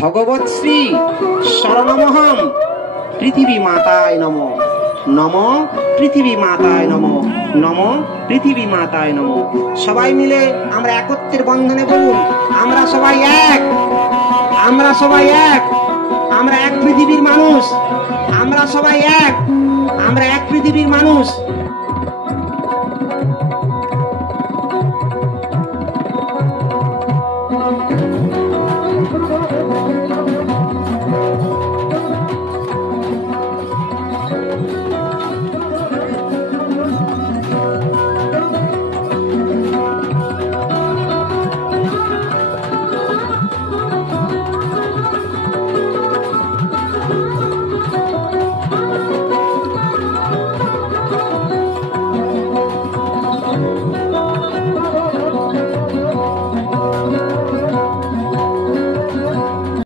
ভগবৎ শ্রী শরণমহম পৃথিবী মাতায় নমঃ। নমঃ পৃথিবী মাতায় নমঃ। নমঃ পৃথিবী মাতায় নমঃ। সবাই মিলে আমরা একত্রের বন্ধনে বলুন, আমরা সবাই এক, আমরা সবাই এক, আমরা এক পৃথিবীর মানুষ, আমরা সবাই এক, আমরা এক পৃথিবীর মানুষ।